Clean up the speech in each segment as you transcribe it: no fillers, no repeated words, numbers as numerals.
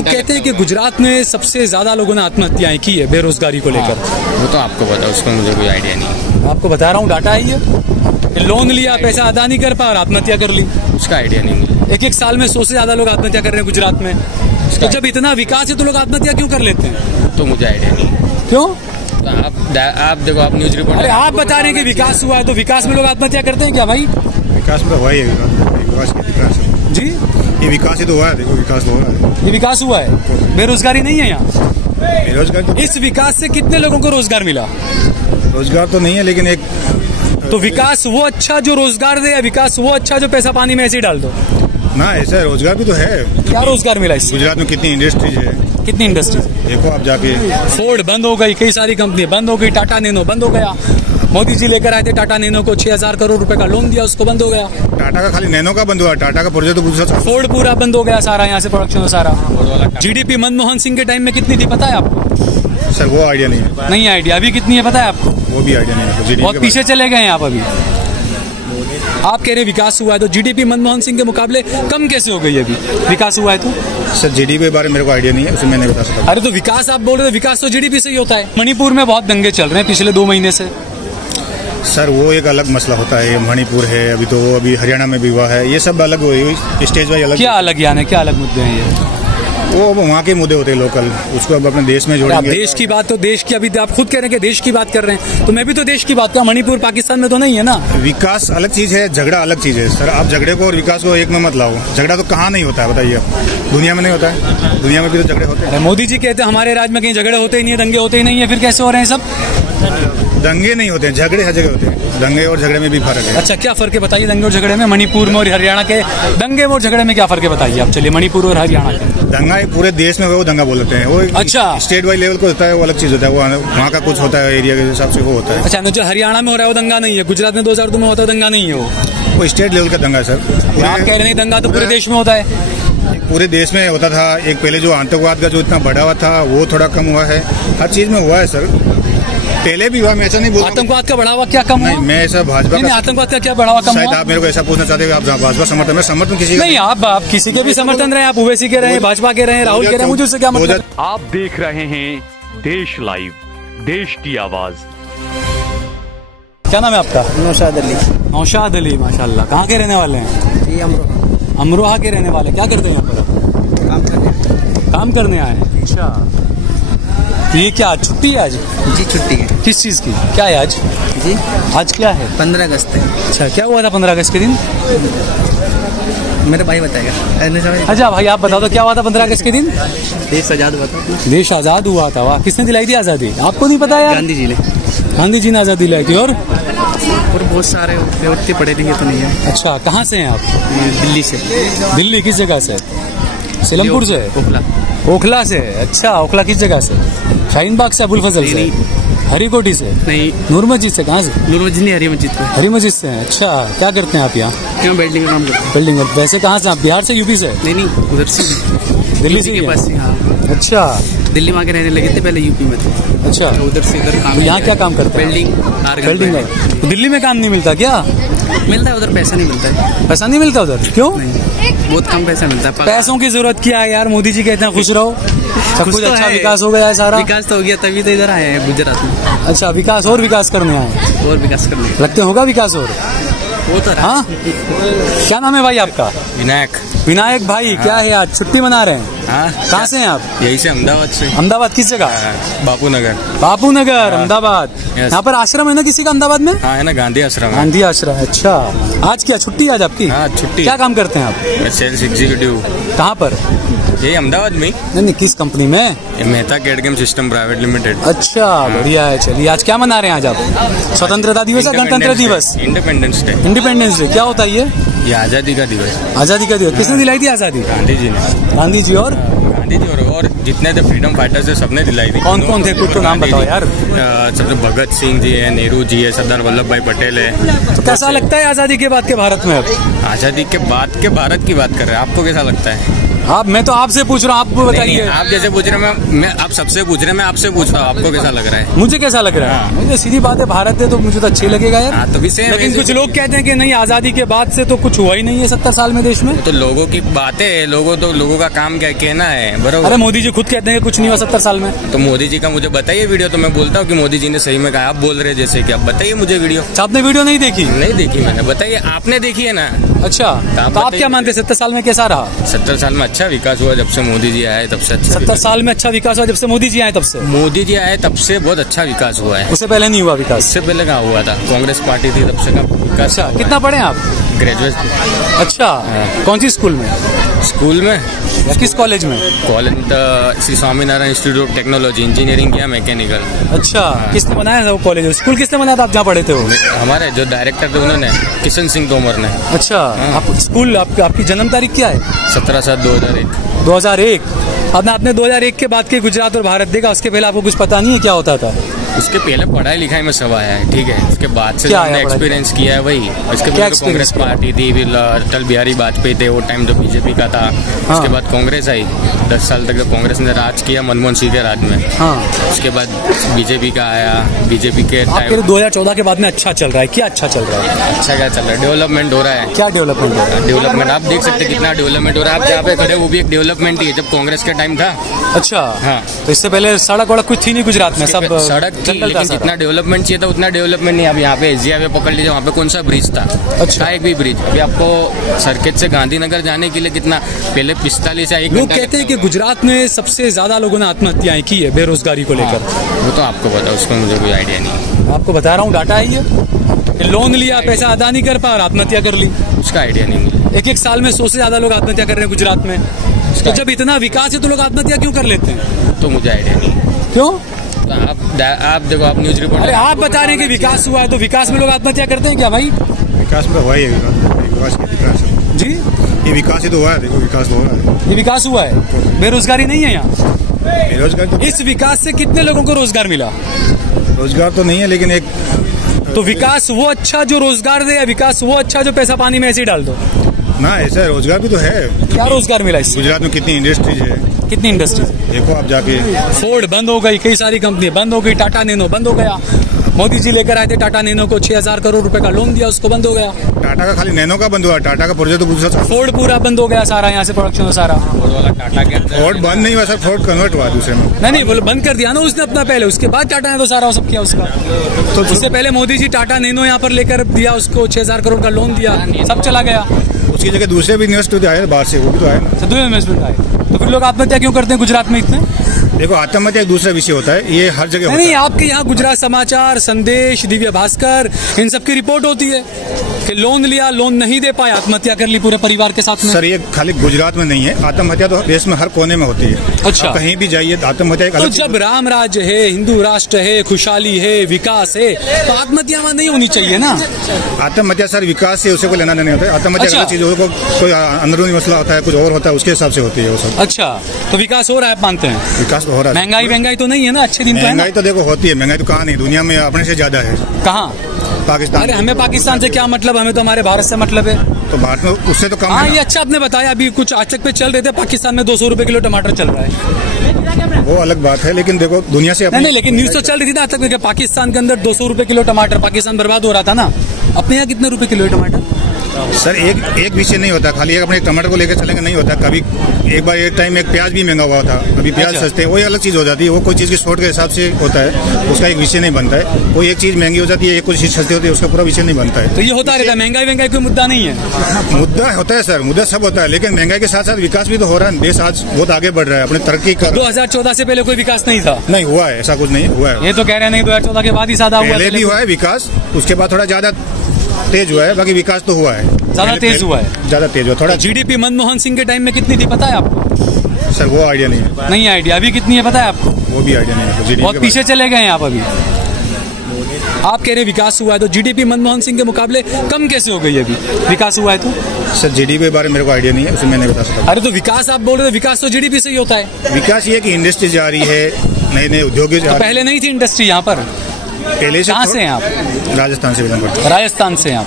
लोग कहते हैं कि गुजरात में सबसे ज्यादा लोगों ने आत्महत्याएं की है बेरोजगारी को लेकर। वो तो आपको पता है, उसका मुझे कोई आइडिया नहीं। आपको बता रहा हूँ, डाटा है ये। लोन लिया, पैसा अदा नहीं कर पाया और आत्महत्या कर ली। उसका आइडिया नहीं मुझे। एक साल में 100 से ज्यादा लोग आत्महत्या कर रहे हैं गुजरात में। तो जब इतना विकास है तो लोग आत्महत्या क्यों कर लेते हैं? तो मुझे आइडिया नहीं। क्यों? तो आप देखो, आप न्यूज रिपोर्ट। अरे आप बता रहे हैं कि विकास हुआ है, तो विकास में लोग आत्महत्या करते हैं क्या भाई? विकास में तो हुआ ही है, विकास जी, ये विकास ही तो हुआ है। देखो विकास तो हुआ है, ये विकास हुआ है, बेरोजगारी नहीं है यहाँ। बेरोजगार तो इस विकास से कितने लोगों को रोजगार मिला? रोजगार तो नहीं है, लेकिन एक तो विकास वो अच्छा जो रोजगार दे, या विकास वो अच्छा जो पैसा पानी में ऐसे ही डाल दो? ना, ऐसा रोजगार भी तो है। क्या रोजगार मिला इससे? गुजरात में कितनी इंडस्ट्रीज है, कितनी इंडस्ट्रीज? देखो आप जाके। फोर्ड बंद हो गई, कई सारी कंपनी बंद हो गई, टाटा नैनो बंद हो गया। मोदी जी लेकर आए थे टाटा नैनो को, 6000 करोड़ रुपए का लोन दिया, उसको बंद हो गया। टाटा का खाली नैनो का बंद हुआ, टाटा का प्रोजेक्ट तो दूसरा। फोर्ड पूरा बंद हो गया, सारा यहाँ से प्रोडक्शन सारा। जीडीपी मनमोहन सिंह के टाइम में कितनी थी पता है आपको? सर वो आइडिया नहीं है। नहीं आइडिया, अभी कितनी है पता है आपको? वो भी आइडिया नहीं है। बहुत पीछे चले गए हैं आप अभी। आप कह रहे विकास हुआ है, तो जीडीपी मनमोहन सिंह के मुकाबले कम कैसे हो गई अभी? विकास हुआ है तो? सर जीडीपी के बारे में मेरे को आइडिया नहीं है, उसे मैं नहीं बता सकता। अरे तो विकास आप बोल रहे हो, विकास तो जीडीपी से ही होता है। मणिपुर में बहुत दंगे चल रहे हैं पिछले 2 महीने से। सर वो एक अलग मसला होता है, मणिपुर है, अभी हरियाणा में भी हुआ है, ये सब अलग हुई, स्टेज वाइज अलग। क्या अलग यानी क्या अलग मुद्दे हैं ये? वो वहाँ के मुद्दे होते हैं लोकल, उसको अब अपने देश में जोड़ेंगे। देश की बात तो देश की, अभी आप खुद कह रहे हैं कि देश की बात कर रहे हैं, तो मैं भी तो देश की बात कर। मणिपुर पाकिस्तान में तो नहीं है ना। विकास अलग चीज है, झगड़ा अलग चीज है। सर आप झगड़े को और विकास को एक में मत लाओ। झगड़ा तो कहाँ नहीं होता है बताइए? दुनिया में नहीं होता है, दुनिया में भी तो झगड़े होते हैं। मोदी जी कहते हैं हमारे राज्य में कहीं झगड़े होते ही नहीं है, दंगे होते ही नहीं है, फिर कैसे हो रहे हैं सब? दंगे नहीं होते हैं, झगड़े हर जगह होते हैं। दंगे और झगड़े में भी फर्क है। अच्छा, क्या फर्क है बताइए दंगे और झगड़े में? मणिपुर में और हरियाणा के दंगे और झगड़े में क्या फर्क है बताइए आप? चलिए, मणिपुर और हरियाणा के दंगा पूरे देश में वो दंगा बोलते हैं। वो अच्छा, स्टेट वाइज लेवल को होता है, वो अलग चीज होता है। वो वहाँ का कुछ होता है, एरिया के हिसाब से वो होता है। अच्छा, जो हरियाणा में हो रहा है वो दंगा नहीं है, गुजरात में 2002 में होता है दंगा नहीं है वो स्टेट लेवल का दंगा है सर। आप कह रहे हैं दंगा तो पूरे देश में होता है? पूरे देश में होता था। एक पहले जो आतंकवाद का जो इतना बढ़ा हुआ था वो थोड़ा कम हुआ है, हर चीज में हुआ है सर। पहले भी हुआ, मैं ऐसा नहीं बोल। आतंकवाद का बढ़ावा क्या कम हुआ? मैं ऐसा भाजपा का आतंकवाद का क्या बढ़ावा कम हुआ? आप मेरे को ऐसा पूछना चाहते हैं? आप भाजपा समर्थन में? समर्थन किसी नहीं, आप किसी के भी समर्थन रहे, आप ओवैसी के रहे, भाजपा के रहे, राहुल के रहे, मुझे उससे क्या मतलब? आप देख रहे हैं देश लाइव, देश की आवाज। क्या नाम है आपका? नौशाद अली। नौशाद अली, माशाल्लाह। कहाँ के रहने वाले हैं? जी अमरोहा। अमरोहा के रहने वाले। क्या करते हैं यहाँ पर? काम करने आए हैं। अच्छा, तो ये क्या आज छुट्टी है? आज जी छुट्टी है। किस चीज की? क्या है आज? जी आज क्या है? 15 अगस्त है। अच्छा, क्या हुआ था 15 अगस्त के दिन? मेरा भाई बताएगा। अच्छा भाई, आप बताओ तो क्या हुआ था 15 अगस्त के दिन? देश आजाद हुआ था। देश आजाद हुआ था। वाह, किसने दिलाई थी आजादी? आपको नहीं पता यार? गांधी जी ने। गांधी जी ने आजादी दिलाई थी। और बहुत सारे उतने पढ़े लिखे तो नहीं है। अच्छा, कहाँ से हैं आप? दिल्ली से। दिल्ली किस जगह से? सीलमपुर से? ओखला। ओखला से? अच्छा, ओखला किस जगह से? शाहीन बाग से? अबुल फजल से? हरीकोटी से? नहीं। नूर मस्जिद से? कहाँ से? नूर मस्जिद नहीं, हरी मस्जिद से। हरी मस्जिद से? अच्छा, क्या करते हैं आप यहाँ? क्यों? बिल्डिंग का काम करते हैं। बिल्डिंग? वैसे कहाँ से आप? बिहार से? यूपी से? नहीं, उधर से। दिल्ली से के पास से। हाँ। अच्छा, दिल्ली में आके रहने लगे थे, पहले यूपी में थे। अच्छा, उधर से इधर काम। तो यहाँ क्या काम करते हैं? बिल्डिंग तो दिल्ली में काम नहीं मिलता क्या? मिलता है, उधर पैसा नहीं मिलता है। पैसा नहीं मिलता उधर? क्यों? बहुत कम पैसा मिलता है। पैसों की जरूरत क्या है यार? मोदी जी कहते हैं खुश रहो, सब कुछ अच्छा विकास हो गया है सारा। विकास तो हो गया, तभी तो इधर आए हैं गुजरात में। अच्छा, विकास और विकास करने आए? और विकास करने लगते होगा विकास और। वो तो हाँ, क्या नाम है भाई आपका? विनायक। विनायक भाई, क्या है आज छुट्टी मना रहे हैं? कहाँ से हैं आप? यही से, अहमदाबाद से। अहमदाबाद किस जगह? बापू नगर। बापू नगर, अहमदाबाद। यहाँ पर आश्रम है ना किसी का अहमदाबाद में? हाँ है ना, गांधी आश्रम। गांधी आश्रम। अच्छा, आज क्या छुट्टी आज आपकी? हाँ छुट्टी। क्या काम करते हैं आप? Sales executive. कहाँ पर? यही अहमदाबाद में। नहीं, किस कंपनी में? Mehta Cadgem system private limited. अच्छा, बढ़िया है। चलिए, आज क्या मना रहे हैं आज आप? स्वतंत्रता दिवस या गणतंत्र दिवस? Independence day. इंडिपेंडेंस डे क्या होता है ये आजादी का दिवस। आजादी का दिवस किसने दिलाई थी आजादी? गांधी जी ने। गांधी जी और जितने थे फ्रीडम फाइटर्स थे सबने दिलाई थी। कौन कौन थे? कुछ तो नाम बताओ यार। सबसे भगत सिंह जी है, नेहरू जी है, सरदार वल्लभ भाई पटेल है। तो कैसा लगता है आजादी के बाद के भारत में? अब आजादी के बाद के भारत की बात कर रहे हैं, आपको कैसा लगता है? आप मैं तो आपसे पूछ रहा हूँ, आप बताइए। आप जैसे पूछ रहे हैं, मैं आप सबसे पूछ रहे हैं, मैं आपसे पूछ रहा हूँ, आपको कैसा लग रहा है? मुझे कैसा लग रहा है? मुझे सीधी बात है, भारत है तो मुझे तो अच्छी लगेगा यार। हाँ, तो भी सेम। लेकिन कुछ लोग कहते हैं कि नहीं, आजादी के बाद से तो कुछ हुआ ही नहीं है 70 साल में देश में। तो लोगों की बातें है, लोगों का काम क्या कहना है, बराबर। अरे मोदी जी खुद कहते हैं कि कुछ नहीं हुआ 70 साल में। तो मोदी जी का मुझे बताइए वीडियो, तो मैं बोलता हूँ कि मोदी जी ने सही में कहा। आप बोल रहे जैसे कि आप बताइए मुझे वीडियो। आपने वीडियो नहीं देखी? नहीं देखी मैंने, बताइए। आपने देखी है ना? अच्छा, तो आप क्या मानते हैं 70 साल में कैसा रहा? 70 साल में अच्छा विकास हुआ, जब से मोदी जी आए तब से। 70 साल में अच्छा विकास हुआ जब से मोदी जी आए तब से? मोदी जी आए तब से बहुत अच्छा विकास हुआ है। उससे पहले नहीं हुआ विकास? उससे पहले कहाँ हुआ था? कांग्रेस पार्टी थी तब से का विकास। अच्छा, कितना पढ़े आप? ग्रेजुएट। अच्छा, कौन सी स्कूल में? स्कूल में या किस कॉलेज में? College Shri Swaminarayan institute of technology, engineering किया, मैकेनिकल। अच्छा, किसने बनाया था वो कॉलेज? स्कूल किसने बनाया था, आप जहाँ पढ़े थे वो? हमारे जो डायरेक्टर थे उन्होंने, किशन सिंह तोमर ने। अच्छा, आप स्कूल आपकी जन्म तारीख क्या है? 17/7/2001। 2001। अब आपने 2001 के बाद के गुजरात और भारत देखा, उसके पहले आपको कुछ पता नहीं है क्या होता था? उसके पहले पढ़ाई लिखाई में सब आया है, ठीक है। उसके बाद से हमने एक्सपीरियंस किया है वही। उसके पहले कांग्रेस पार्टी थी, फिर अटल बिहारी वाजपेयी थे, वो टाइम तो बीजेपी का था। उसके बाद कांग्रेस आई, 10 साल तक कांग्रेस ने राज किया मनमोहन सिंह के राज में। उसके बाद बीजेपी का आया, बीजेपी के टाइम 2014 के बाद में अच्छा चल रहा है। क्या अच्छा चल रहा है? अच्छा क्या चल रहा है? डेवलपमेंट हो रहा है। क्या डेवलपमेंट हो रहा है? डेवलपमेंट आप देख सकते हैं कितना डेवलपमेंट हो रहा है। आप जहाँ पे खड़े वो भी एक डेवलपमेंट ही है, जब कांग्रेस का टाइम था। अच्छा, हाँ। तो इससे पहले सड़क वड़क कुछ थी नहीं गुजरात में, सब सड़क थी, लेकिन जितना डेवलपमेंट चाहिए था उतना डेवलपमेंट नहीं। अब यहाँ पे एसजी हाईवे पकड़ लीजिए, वहाँ पे कौन सा ब्रिज था? अच्छा, एक भी ब्रिज। अभी आपको सर्किट से गांधीनगर जाने के लिए कितना, पहले 45 या 1 लोग कहते हैं कि गुजरात में सबसे ज्यादा लोगों ने आत्महत्याएं की है बेरोजगारी को लेकर। वो तो आपको पता, उसको मुझे कोई आइडिया नहीं। आपको बता रहा हूँ, डाटा है ये। लोन लिया, पैसा अदा नहीं कर पाया और आत्महत्या कर ली। उसका आइडिया नहीं मुझे। एक साल में 100 से ज्यादा लोग आत्महत्या कर रहे हैं गुजरात में। तो जब इतना विकास है तो लोग आत्महत्या क्यों कर लेते हैं? तो मुझे आइडिया नहीं। क्यों? तो आप देखो, आप न्यूज रिपोर्ट। अरे आप बता रहे हैं कि विकास हुआ है, तो विकास में लोग आत्महत्या करते हैं क्या भाई? विकास में तो हुआ ही है, विकास जी, ये विकास ही तो हुआ है। देखो विकास तो हो रहा है। ये विकास हुआ है, बेरोजगारी नहीं है यहाँ। बेरोजगार तो इस विकास से कितने लोगों को रोजगार मिला? रोजगार तो नहीं है, लेकिन एक तो विकास वो अच्छा जो रोजगार दे, या विकास वो अच्छा जो पैसा पानी में ऐसे ही डाल दो? ना, ऐसा रोजगार भी तो है। क्या रोजगार मिला इससे? गुजरात में कितनी इंडस्ट्रीज है, कितनी इंडस्ट्रीज? देखो आप जाके। फोर्ड बंद हो गई, कई सारी कंपनी बंद हो गई, टाटा नैनो बंद हो गया। मोदी जी लेकर आए थे टाटा नैनो को, 6000 करोड़ रुपए का लोन दिया, उसको बंद हो गया। टाटा का खाली नैनो का बंद हुआ, टाटा का प्रोजेक्ट तो दूसरा। फोर्ड पूरा बंद हो गया, सारा यहाँ से प्रोडक्शन सारा। टाटा के फोर्ड बंद नहीं हुआ सर, फोर्ड कन्वर्ट हुआ दूसरे में। नहीं, बोलो बंद कर दिया ना उसने अपना पहले, उसके बाद टाटा ने तो सारा सब किया उसका। तो उससे पहले मोदी जी टाटा नैनो यहाँ पर लेकर दिया, उसको 6000 करोड़ का लोन दिया, सब चला गया। उसकी जगह दूसरे भी इन्वेस्ट आए बाहर से, वो भी तो आए ना। दूसरे इन्वेस्टमेंट आए, तो फिर लोग आत्महत्या क्यों करते हैं गुजरात में इतने? देखो आत्महत्या एक दूसरा विषय होता है, ये हर जगह होता नहीं, है। आपके यहाँ गुजरात समाचार, संदेश, दिव्य भास्कर, इन सब की रिपोर्ट होती है कि लोन लिया, लोन नहीं दे पाए, आत्महत्या कर ली पूरे परिवार के साथ में। सर ये खाली गुजरात में नहीं है, आत्महत्या तो देश में हर कोने में होती है। अच्छा, कहीं भी जाइए आत्महत्या एक तो जब राम राज्य है, हिंदू राष्ट्र है, खुशहाली है, विकास है, तो आत्महत्या वहाँ नहीं होनी चाहिए ना। आत्महत्या सर विकास से उसे कोई लेना नहीं होता है। आत्महत्या अच्छा। चीज कोई अंदरूनी मसला होता है, कुछ और होता है, उसके हिसाब से होती है वो सब। अच्छा, तो विकास हो रहा है, मानते हैं? विकास तो हो रहा है। महंगाई तो नहीं है ना, अच्छे दिन तो है ना? महंगाई तो देखो होती है, महंगाई तो कहाँ नहीं, दुनिया में अपने से ज्यादा है। कहाँ? पाकिस्तान। अरे हमें पाकिस्तान से क्या मतलब, हमें तो हमारे भारत से मतलब है। तो भारत में उससे तो कम हाँ, है। ये अच्छा आपने बताया। अभी कुछ आज तक पे चल रहे थे, पाकिस्तान में 200 रुपए किलो टमाटर चल रहा है। वो अलग बात है, लेकिन देखो दुनिया से नहीं, लेकिन न्यूज तो चल रही थी ना आज तक, पाकिस्तान के अंदर 200 रुपए किलो टमाटर, पाकिस्तान बर्बाद हो रहा था ना। अपने यहाँ कितने रुपए किलो है टमाटर? सर एक विषय नहीं होता, खाली एक अपने टमाटर को लेकर चलेंगे नहीं होता। कभी एक बार एक टाइम एक प्याज भी महंगा हुआ था, अभी प्याज सस्ते, वही अलग चीज हो जाती है। वो कोई चीज की शॉर्ट के हिसाब से होता है, उसका एक विषय नहीं बनता है। कोई एक चीज महंगी हो जाती है, एक कोई चीज सस्ती होती है, उसका पूरा विषय नहीं बनता है। तो ये होता रहता है, महंगाई कोई मुद्दा नहीं है। मुद्दा होता है सर, मुद्दा सब होता है, लेकिन महंगाई के साथ साथ विकास भी तो हो रहा है। देश आज बहुत आगे बढ़ रहा है, अपने तरक्की कर। 2014 से पहले कोई विकास नहीं था? नहीं हुआ है, ऐसा कुछ नहीं हुआ है। ये तो कह रहे हैं नहीं, 2014 के बाद ही सादा हुआ। पहले भी हुआ है विकास, उसके बाद थोड़ा ज्यादा तेज हुआ है, बाकी विकास तो हुआ है, ज्यादा तेज हुआ है। ज्यादा तेज हुआ थोड़ा। जीडीपी मनमोहन सिंह के टाइम में कितनी थी पता है आपको? सर वो आइडिया नहीं है। नहीं आइडिया, अभी कितनी है पता है आपको? वो भी आइडिया नहीं है। GDP बहुत पीछे चले गए हैं आप अभी। आप कह रहे विकास हुआ है, तो जीडीपी मनमोहन सिंह के मुकाबले कम कैसे हो गई अभी? विकास हुआ है तो? सर जीडीपी के बारे में मेरे को आइडिया नहीं है, उसे मैं नहीं बता सकता। अरे तो विकास आप बोल रहे हो, विकास तो जीडीपी से ही होता है। विकास ये कि इंडस्ट्री जा रही है, नए नए उद्योग तो पहले नहीं थी इंडस्ट्री यहाँ पर? पहले से। कहाँ से हैं आप? राजस्थान से बिलोंग करते हैं। राजस्थान से आप?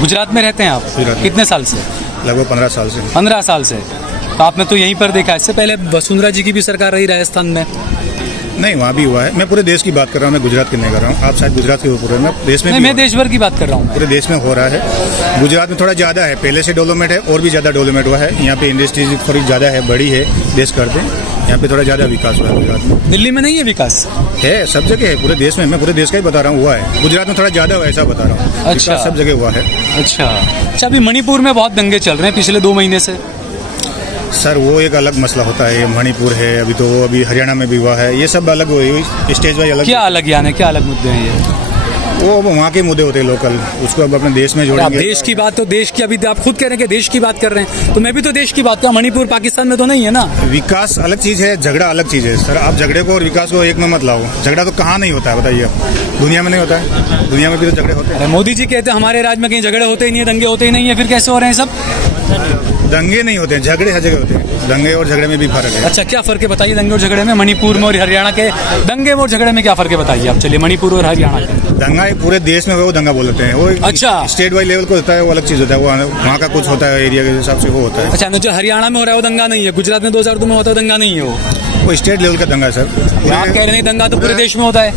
गुजरात में रहते हैं आप? कितने साल से? लगभग 15 साल से। 15 साल से। तो आपने तो यहीं पर देखा, इससे पहले वसुंधरा जी की भी सरकार रही राजस्थान में। नहीं, वहाँ भी हुआ है। मैं पूरे देश की बात कर रहा हूँ, मैं गुजरात की नहीं कर रहा हूँ। आप शायद गुजरात के ऊपर, मैं देश में, मैं देश भर की बात कर रहा हूँ। पूरे देश में हो रहा है। गुजरात में थोड़ा ज्यादा है, पहले से डेवलपमेंट है और भी ज्यादा डेवलपमेंट हुआ है। यहाँ पे इंडस्ट्रीज थोड़ी ज्यादा है, बड़ी है, देश करते हैं। यहाँ पे थोड़ा ज्यादा विकास हुआ है गुजरात में। दिल्ली में नहीं है विकास? है, सब जगह है, पूरे देश में। मैं पूरे देश का ही बता रहा हूँ, हुआ है। गुजरात में थोड़ा ज्यादा हुआ है, ऐसा बता रहा हूँ। अच्छा, सब जगह हुआ है। अच्छा, अभी मणिपुर में बहुत दंगे चल रहे हैं पिछले 2 महीने से। सर वो एक अलग मसला होता है, मणिपुर है, अभी हरियाणा में भी हुआ है, ये सब अलग हुई, स्टेज वाइज अलग। क्या अलग, यानी क्या अलग मुद्दे हैं ये? वो वहाँ के मुद्दे होते हैं लोकल, उसको अब अपने देश में जोड़ेंगे। देश की बात तो देश की, अभी आप खुद कह रहे हैं कि देश की बात कर रहे हैं, तो मैं भी तो देश की बात कर। मणिपुर पाकिस्तान में तो नहीं है ना। विकास अलग चीज है, झगड़ा अलग चीज है। सर आप झगड़े को और विकास को एक में मत लाओ। झगड़ा तो कहाँ नहीं होता है बताइए? दुनिया में नहीं होता है, दुनिया में भी तो झगड़े होते हैं। मोदी जी कहते हैं हमारे राज्य में कहीं झगड़े होते ही नहीं है, दंगे होते ही नहीं है, फिर कैसे हो रहे हैं सब? दंगे नहीं होते हैं, झगड़े हर जगह होते हैं। दंगे और झगड़े में भी फर्क है। अच्छा, क्या फर्क है बताइए दंगे और झगड़े में? मणिपुर में और हरियाणा के दंगे और झगड़े में क्या फर्क है बताइए आप? चलिए, मणिपुर और हरियाणा के दंगा पूरे देश में वो दंगा बोलते हैं, वो अच्छा स्टेट वाइज लेवल को होता है, वो अलग चीज होता है। वो वहाँ का कुछ होता है, एरिया के हिसाब से वो होता है। अच्छा, जो हरियाणा में हो रहा है वो दंगा नहीं है, गुजरात में 2002 में होता है दंगा नहीं है, वो स्टेट लेवल का दंगा है सर। आप कह रहे हैं दंगा तो पूरे देश में होता है?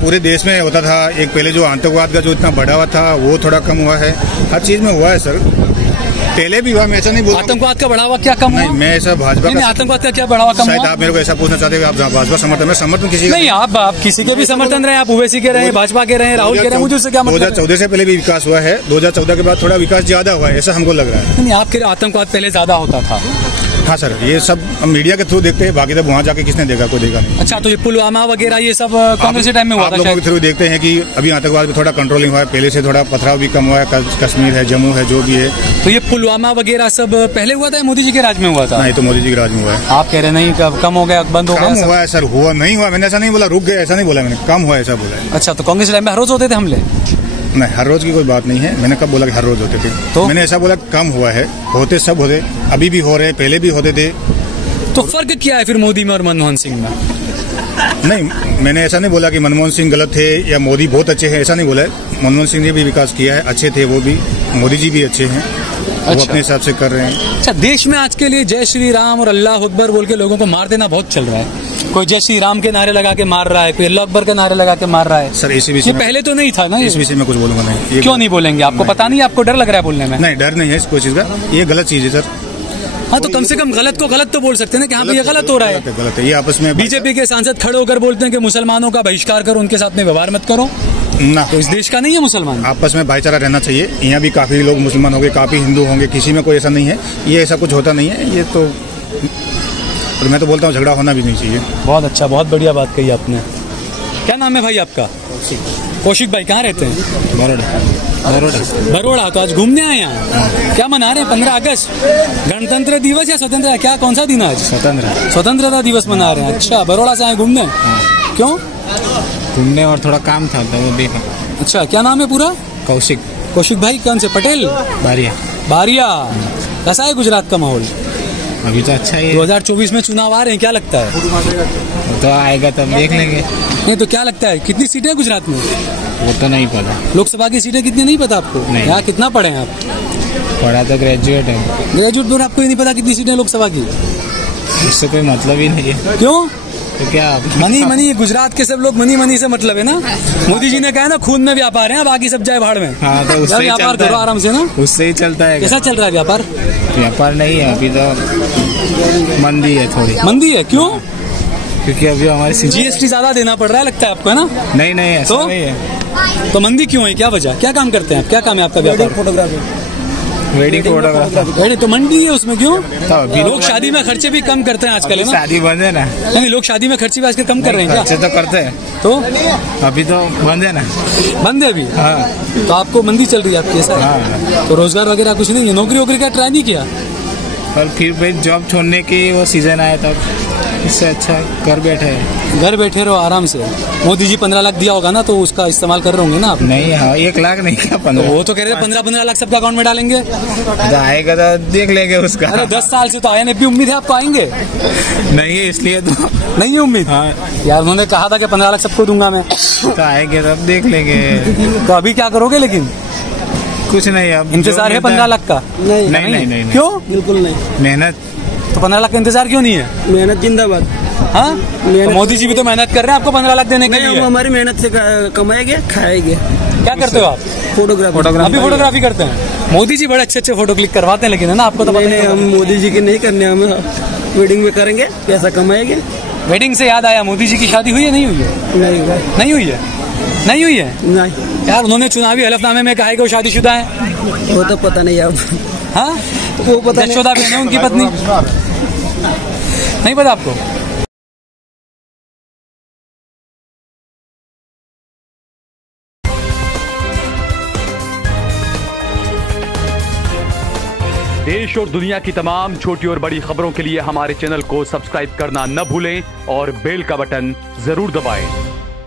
पूरे देश में होता था। एक पहले जो आतंकवाद का जो इतना बढ़ावा था वो थोड़ा कम हुआ है, हर चीज में हुआ है सर। पहले भी हुआ, मैं ऐसा नहीं बोल। आतंकवाद का बढ़ावा क्या कम हुआ? मैं ऐसा भाजपा का, आतंकवाद का क्या बढ़ावा कम हुआ? आप मेरे को ऐसा पूछना चाहते हैं? आप भाजपा समर्थन में समर्थन किसी नहीं, आप किसी के भी समर्थन रहे, आप ओवैसी के रहे, भाजपा के रहे, राहुल के रहे, मुझे उससे क्या मतलब? 2014 से पहले भी विकास हुआ है, 2014 के बाद थोड़ा विकास ज्यादा हुआ है, ऐसा हमको लग रहा है। नहीं, आपके आतंकवाद पहले ज्यादा होता था। हाँ सर, ये सब मीडिया के थ्रू देखते हैं, बाकी तो वहाँ जाके किसने देखा? कोई देखा नहीं। अच्छा, तो ये पुलवामा वगैरह ये सब कांग्रेस के टाइम में हुआ था? लोगों के थ्रू देखते हैं कि अभी आतंकवाद में थोड़ा कंट्रोलिंग हुआ है, पहले से थोड़ा पथराव भी कम हुआ है। कश्मीर है, जम्मू है, जो भी है। तो ये पुलवामा वगैरह सब पहले हुआ था, मोदी जी के राज में हुआ था? नहीं, तो मोदी जी के राज में हुआ है। आप कह रहे नहीं, कम हो गया, बंद हो गया? कम हुआ है सर, हुआ नहीं हुआ। मैंने ऐसा नहीं बोला रुक गया, ऐसा नहीं बोला मैंने, कम हुआ ऐसा बोला है। अच्छा, तो कांग्रेस टाइम में हर रोज होते थे हमले? नहीं, हर रोज की कोई बात नहीं है। मैंने कब बोला कि हर रोज होते थे? तो मैंने ऐसा बोला कम हुआ है, होते सब होते, अभी भी हो रहे, पहले भी होते थे। तो फर्क क्या है फिर मोदी में और मनमोहन सिंह में? नहीं, मैंने ऐसा नहीं बोला कि मनमोहन सिंह गलत थे या मोदी बहुत अच्छे हैं, ऐसा नहीं बोला है। मनमोहन सिंह ने भी विकास किया है, अच्छे थे वो भी। मोदी जी भी अच्छे हैं, वो अपने हिसाब से कर रहे हैं। अच्छा, देश में आज के लिए जय श्री राम और अल्लाह अकबर बोल के लोगों को मार देना बहुत चल रहा है। कोई जय श्री राम के नारे लगा के मार रहा है, कोई अल्लाह अकबर के नारे लगा के मार रहा है। सर इसी विषय ये पहले तो नहीं था ना? इस विषय में कुछ बोलूंगा नहीं। क्यों नहीं बोलेंगे? आपको पता नहीं, आपको डर लग रहा है बोलने में? नहीं, डर नहीं है कोई चीज का, ये गलत चीज है सर। हाँ, तो कम से कम गलत को गलत तो बोल सकते हैं ना कि हाँ ये गलत हो रहा है। गलत है ये आपस में। बीजेपी के सांसद खड़े होकर बोलते हैं कि मुसलमानों का बहिष्कार करो, उनके साथ में व्यवहार मत करो ना। तो इस देश का नहीं है मुसलमान? आपस में भाईचारा रहना चाहिए। यहाँ भी काफी लोग मुसलमान होंगे, काफी हिंदू होंगे, किसी में कोई ऐसा नहीं है। ये ऐसा कुछ होता नहीं है ये तो। और मैं तो बोलता हूँ झगड़ा होना भी नहीं चाहिए। बहुत अच्छा, बहुत बढ़िया बात कही आपने। क्या नाम है भाई आपका? कौशिक भाई, कहाँ रहते हैं? बरोड़ा। तो आज घूमने आए यहाँ, क्या मना रहे हैं? 15 अगस्त गणतंत्र दिवस या स्वतंत्रता, क्या कौन सा दिन है आज? स्वतंत्रता दिवस मना रहे हैं। अच्छा, बरोड़ा से आए घूमने? क्यों घूमने? और थोड़ा काम था तो वो देखा। अच्छा, क्या नाम है पूरा? कौशिक भाई, कौन से? पटेल? बारिया। कैसा है गुजरात का माहौल? अभी तो अच्छा है। 2024 में चुनाव आ रहे हैं, क्या लगता है? तो आएगा तब देख लेंगे। नहीं तो क्या लगता है कितनी सीटें हैं गुजरात में? वो तो नहीं पता। लोकसभा की सीटें कितनी नहीं पता आपको? नहीं। यहाँ कितना पढ़े हैं आप? पढ़ा तो ग्रेजुएट है। ग्रेजुएट पर आपको ही नहीं पता कितनी सीटें लोकसभा की? इससे कोई मतलब ही नहीं है। क्यों? तो क्या मनी गुजरात के सब लोग मनी से मतलब है ना। मोदी जी ने कहा ना खून में व्यापार है, बाकी सब जाए भाड़ में। हाँ, तो उससे व्यापार करो आराम से ना, उससे ही चलता है। कैसा चल रहा है व्यापार? व्यापार नहीं है अभी तो, मंदी है थोड़ी। मंदी है? क्यों? क्योंकि अभी हमारे जीएसटी ज्यादा देना पड़ रहा है लगता है आपको, है ना? नहीं ऐसा तो? नहीं है। तो मंदी क्यों है? क्या वजह? क्या काम करते हैं आप? क्या काम है आपका? व्यापार? Wedding photographer. तो मंडी है उसमें क्यों? तो लोग शादी में खर्चे भी कम करते हैं आजकल, है ना? शादी बंद है ना। नहीं, लोग शादी में खर्चे भी आजकल कम कर रहे हैं। खर्चे तो करते हैं, तो अभी तो बंद है ना। बंद है अभी? हाँ। तो आपको मंदी चल रही है आपकी, ऐसा? हाँ। तो रोजगार वगैरह कुछ नहीं है? नौकरी का ट्राई नहीं किया? पर फिर भाई जॉब छोड़ने की वो सीजन आया तब, इससे अच्छा घर बैठे रहो आराम से। मोदी जी 15 लाख दिया होगा ना, तो उसका इस्तेमाल कर रहे होंगे ना आप? नहीं, हाँ 1 लाख नहीं, क्या 15? वो तो कह रहे थे 15 लाख सबका अकाउंट में डालेंगे। तो आएगा तो देख लेंगे उसका। अरे 10 साल से तो आया नहीं, उम्मीद है आपको आएंगे? नहीं है, इसलिए तो नहीं है उम्मीद। हाँ यार, उन्होंने कहा था कि 15 लाख सबको दूंगा मैं। तो आएंगे तब देख लेंगे। तो अभी क्या करोगे? लेकिन कुछ नहीं, अब इंतजार है 15 लाख का? नहीं। क्यों? बिल्कुल नहीं। मेहनत तो 15 लाख का इंतजार क्यों नहीं है? मेहनत जिंदाबाद। हाँ, तो मोदी जी भी तो मेहनत कर रहे हैं आपको 15 लाख देने के लिए। हम हमारी मेहनत से कमाएंगे खाएंगे। क्या करते हो आप? फोटोग्राफी। अभी फोटोग्राफी करते हैं। मोदी जी बड़े अच्छे फोटो क्लिक करवाते हैं, लेकिन है ना आपको तो पता नहीं, हम मोदी जी की नहीं करने, हम वेडिंग में करेंगे, पैसा कमाएंगे। वेडिंग से याद आया, मोदी जी की शादी हुई है नहीं हुई है? नहीं हुई है। नहीं हुई है नहीं यार, उन्होंने चुनावी हलफनामे में कहा है कि वो शादीशुदा है। वो तो पता नहीं अब। हाँ, वो पता नहीं। यशोदा बहन है उनकी पत्नी, नहीं पता आपको? देश और दुनिया की तमाम छोटी और बड़ी खबरों के लिए हमारे चैनल को सब्सक्राइब करना न भूलें और बेल का बटन जरूर दबाएं।